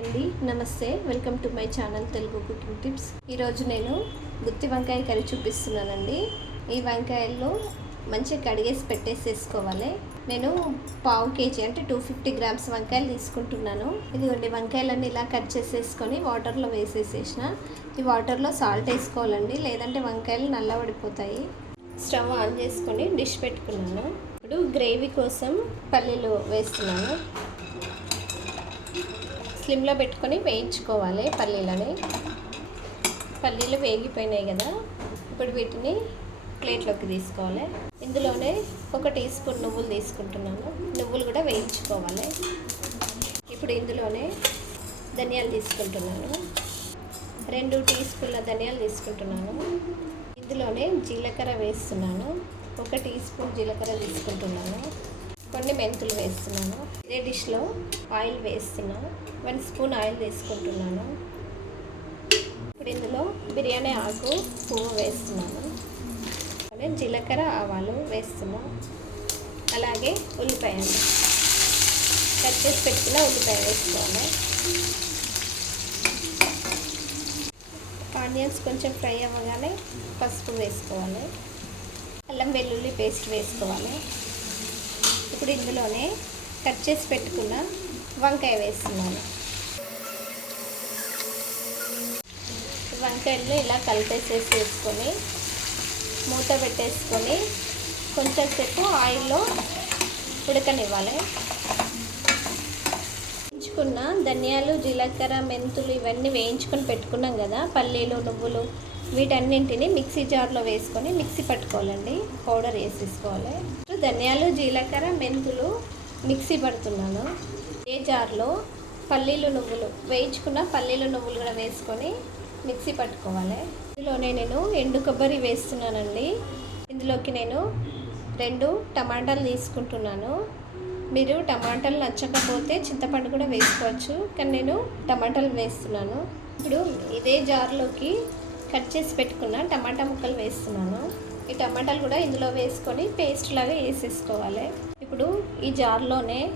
అండి. నమస్తే. Welcome to my channel Telugu cooking tips. ఈరోజు నేను గుత్తి వంకాయ కర్రీ చూపిస్తున్నానండి. ఈ వంకాయల్లో మంచిగా కడిగేసి పెట్టేసేసుకోవాలి. నేను పావు కేజీ అంటే టూ ఫిఫ్టీ గ్రామ్స్ వంకాయలు తీసుకుంటున్నాను. ఇదిగోండి వంకాయలన్నీ ఇలా కట్ చేసేసుకొని వాటర్లో వేసేసేసిన. ఈ వాటర్లో సాల్ట్ వేసుకోవాలండి. లేదంటే వంకాయలు నల్లబడిపోతాయి. స్టవ్ ఆన్ చేసుకొని డిష్ పెట్టుకున్నాను. ఇప్పుడు గ్రేవీ కోసం పల్లీలు వేస్తున్నాను. స్లిమ్లో పెట్టుకొని వేయించుకోవాలి పల్లీలని. పల్లీలు వేగిపోయినాయి కదా ఇప్పుడు వీటిని ప్లేట్లోకి తీసుకోవాలి. ఇందులోనే ఒక టీ స్పూన్ నువ్వులు తీసుకుంటున్నాను. నువ్వులు కూడా వేయించుకోవాలి. ఇప్పుడు ఇందులోనే ధనియాలు తీసుకుంటున్నాను. రెండు టీ స్పూన్ల ధనియాలు తీసుకుంటున్నాను. ఇందులోనే జీలకర్ర వేస్తున్నాను. ఒక టీ స్పూన్ జీలకర్ర తీసుకుంటున్నాను. కొన్ని మెంతులు వేస్తున్నాను. ఇదే డిష్లో ఆయిల్ వేస్తున్నాను. వన్ స్పూన్ ఆయిల్ వేసుకుంటున్నాను ఇప్పుడు ఇందులో బిర్యానీ ఆకు పువ్వు వేస్తున్నాను. అలాగే జీలకర్ర ఆవాలు వేస్తున్నాను. అలాగే ఉల్లిపాయ కట్ చేసి పెట్టిన ఉల్లిపాయ వేసుకోవాలి. ఆనియన్స్ కొంచెం ఫ్రై అవ్వగానే పసుపు వేసుకోవాలి. అల్లం వెల్లుల్లి పేస్ట్ వేసుకోవాలి. ఇప్పుడు ఇందులోనే కట్ చేసి పెట్టుకున్న వంకాయ వేస్తున్నాను. వంకాయలు ఇలా కలిపేసేసి వేసుకొని మూత పెట్టేసుకొని కొంచెం సేపు ఆయిల్లో ఉడకనివ్వాలి. వేయించుకున్న ధనియాలు జీలకర్ర మెంతులు ఇవన్నీ వేయించుకొని పెట్టుకున్నాం కదా పల్లీలు నువ్వులు వీటన్నింటిని మిక్సీ జార్లో వేసుకొని మిక్సీ పట్టుకోవాలండి. పౌడర్ వేసేసుకోవాలి. ధనియాలు జీలకర్ర మెంతులు మిక్సీ పడుతున్నాను. ఏ జార్లో పల్లీలు నువ్వులు వేయించుకున్న పల్లీలు నువ్వులు కూడా వేసుకొని మిక్సీ పట్టుకోవాలి. ఇందులోనే నేను ఎండు కొబ్బరి వేస్తున్నానండి. ఇందులోకి నేను రెండు టమాటాలు తీసుకుంటున్నాను. మీరు టమాటాలు నచ్చకపోతే చింతపండు కూడా వేసుకోవచ్చు. కానీ నేను టమాటాలు వేస్తున్నాను. ఇప్పుడు ఇదే జార్లోకి కట్ చేసి పెట్టుకున్న. టమాటా ముక్కలు వేస్తున్నాను. ఈ టమాటాలు కూడా ఇందులో వేసుకొని పేస్ట్ లాగా వేసేసుకోవాలి. ఇప్పుడు ఈ జార్లోనే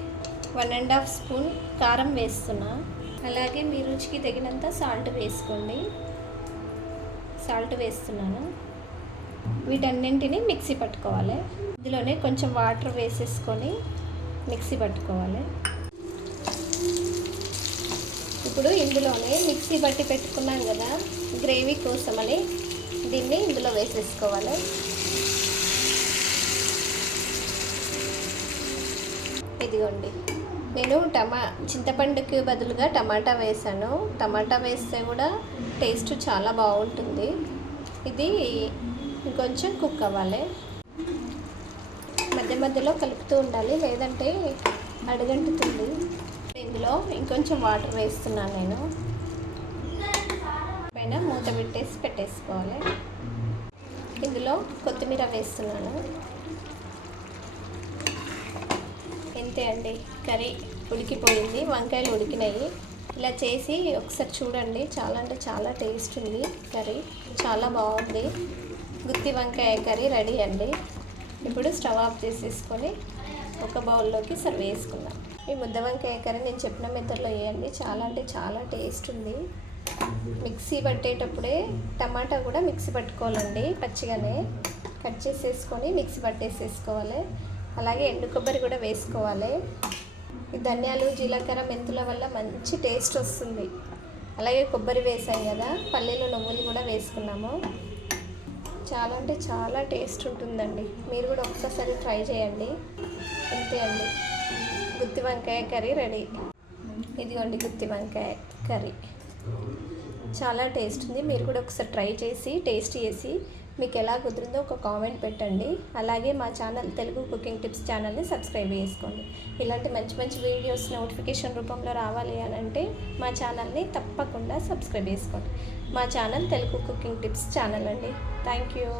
వన్ అండ్ హాఫ్ స్పూన్ కారం వేస్తున్నా. అలాగే మీ రుచికి తగినంత సాల్ట్ వేసుకోండి. సాల్ట్ వేస్తున్నాను. వీటన్నింటిని మిక్సీ పట్టుకోవాలి. ఇందులోనే కొంచెం వాటర్ వేసేసుకొని మిక్సీ పట్టుకోవాలి. ఇప్పుడు ఇందులోనే మిక్సీ బట్టి పెట్టుకున్నాం కదా గ్రేవీ కోసమని దీన్ని ఇందులో వేసేసుకోవాలి. ఇదిగోండి నేను టమా చింతపండుకి బదులుగా టమాటా వేసాను. టమాటా వేస్తే కూడా టేస్ట్ చాలా బాగుంటుంది. ఇది ఇంకొంచెం కుక్ అవ్వాలి. మధ్య మధ్యలో కలుపుతూ ఉండాలి లేదంటే అడుగంటుతుంది. ఇందులో ఇంకొంచెం వాటర్ వేస్తున్నాను నేను. పైన మూత పెట్టేసి పెట్టేసుకోవాలి. ఇందులో కొత్తిమీర వేస్తున్నాను. ఇంతే అండి. కర్రీ ఉడికిపోయింది. వంకాయలు ఉడికినాయి. ఇలా చేసి ఒకసారి చూడండి. చాలా అంటే చాలా టేస్ట్ ఉంది కర్రీ. చాలా బాగుంది. గుత్తి వంకాయ కర్రీ రెడీ అండి. ఇప్పుడు స్టవ్ ఆఫ్ చేసేసుకొని ఒక బౌల్లోకి సర్వ్ చేసుకుందాం. ఈ ముద్ద వంకాయ కర్రీ నేను చెప్పిన మెథడ్లో వేయండి. చాలా అంటే చాలా టేస్ట్ ఉంది. మిక్సీ పట్టేటప్పుడే టమాటా కూడా మిక్సీ పట్టుకోవాలండి పచ్చిగానే. కట్ చేసేసుకొని మిక్సీ పట్టేసేసుకోవాలి. అలాగే ఎండు కొబ్బరి కూడా వేసుకోవాలి. ఈ ధనియాలు జీలకర్ర మెంతుల వల్ల మంచి టేస్ట్ వస్తుంది. అలాగే కొబ్బరి వేసాం కదా పల్లీలు నువ్వులు కూడా వేసుకున్నాము. చాలా అంటే చాలా టేస్ట్ ఉంటుందండి. మీరు కూడా ఒక్కసారి ట్రై చేయండి. అంతే అండి. వంకాయ కర్రీ రెడీ. ఇదిగోండి గుత్తి వంకాయ కర్రీ. చాలా టేస్ట్ ఉంది. మీరు కూడా ఒకసారి ట్రై చేసి టేస్ట్ చేసి మీకు ఎలా కుదిరిందో ఒక కామెంట్ పెట్టండి. అలాగే మా ఛానల్ తెలుగు కుకింగ్ టిప్స్ ఛానల్ని సబ్స్క్రైబ్ చేసుకోండి. ఇలాంటి మంచి మంచి వీడియోస్ నోటిఫికేషన్ రూపంలో రావాలి అని అంటే మా ఛానల్ని తప్పకుండా సబ్స్క్రైబ్ చేసుకోండి. మా channel Telugu cooking tips channel అండి. Thank you.